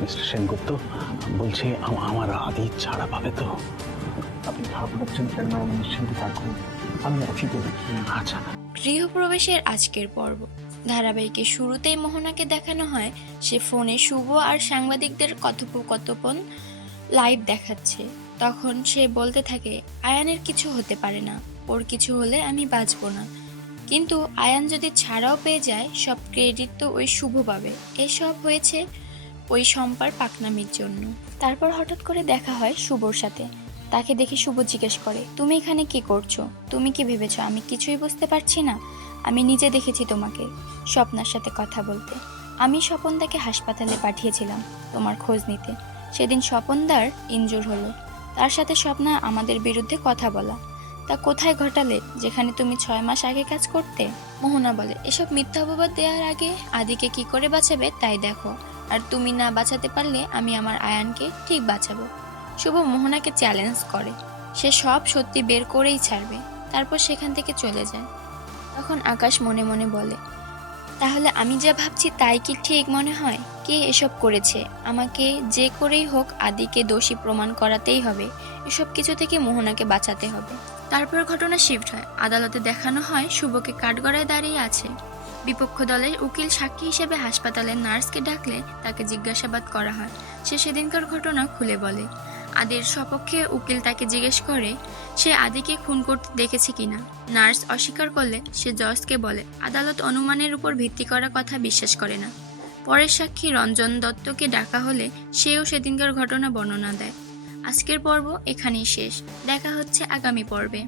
Mister Sengupta, বলছি আমার আদি ছাড়া পাবে তো? আপনি ভাবনা চিন্তার নাম নিশ্চিন্তে থাকুন, আমি আছি তো দেখি। আচ্ছা। গৃহপ্রবেশের আজকের পর্ব ধারাবাহিকের শুরুতেই মোহনাকে দেখানো হয় সে ফোনে শুভ আর সাংবাদিকদের কথোপকথন লাইভ দেখাচ্ছে। তখন সে বলতে থাকে, আয়ানের কিছু হতে পারে না, ওর কিছু হলে আমি বাঁচবো না, কিন্তু আয়ান যদি ছাড়াও পেয়ে যায় সব ক্রেডিট তো ওই শুভ পাবে। এসব হয়েছে ওই শম্পার পাকনামির জন্য। তারপর হঠাৎ করে দেখা হয় শুভর সাথে। তাকে দেখে শুভ জিজ্ঞেস করে, তুমি এখানে কি করছো? তুমি কি ভেবেছো আমি কিছুই বুঝতে পারছি না? আমি নিজে দেখেছি তোমাকে স্বপ্নার সাথে কথা বলতে। আমি স্বপনদাকে হাসপাতালে পাঠিয়েছিলাম তোমার খোঁজ নিতে। সেদিন স্বপনদার ইনজুর হলো, তার সাথে স্বপ্না আমাদের বিরুদ্ধে কথা বলা। তা কোথায় ঘটালে যেখানে তুমি 6 মাস আগে কাজ করতে? মোহনা বলে, এসব মিথ্যা অপবাদ দেওয়ার আগে আদিকে কি করে বাঁচাবে তাই দেখো, আর তুমি না বাঁচাতে পারলে আমি আমার আয়ানকে ঠিক বাঁচাবো। শুভ মোহনাকে চ্যালেঞ্জ করে, সে সব সত্যি বের করেই ছাড়বে। তারপর সেখান থেকে চলে যায়। তখন আকাশ মনে মনে বলে, তাহলে আমি যা ভাবছি তাই কি ঠিক মনে হয়? কে এসব করেছে? আমাকে যে করেই হোক আদিকে দোষী প্রমাণ করাতেই হবে। এসব কিছু থেকে মোহনাকে বাঁচাতে হবে। তারপর ঘটনা শিফট হয়, আদালতে দেখানো হয় শুভকে কাঠগড়ায় দাঁড়িয়ে আছে। বিপক্ষ দলের উকিল সাক্ষী হিসেবে হাসপাতালের নার্সকে ডাকলে তাকে জিজ্ঞাসাবাদ করা হয়। সে সেদিনকার ঘটনা খুলে বলে। আদির সপক্ষে উকিল তাকে জিজ্ঞেস করে সে আদিকে খুন করতে দেখেছে কিনা। নার্স অস্বীকার করলে সে জজকে বলে আদালত অনুমানের উপর ভিত্তি করা কথা বিশ্বাস করে না। পরের সাক্ষী রঞ্জন দত্তকে ডাকা হলে সেও সেদিনকার ঘটনা বর্ণনা দেয়। আজকের পর্ব এখানেই শেষ। দেখা হচ্ছে আগামী পর্বে।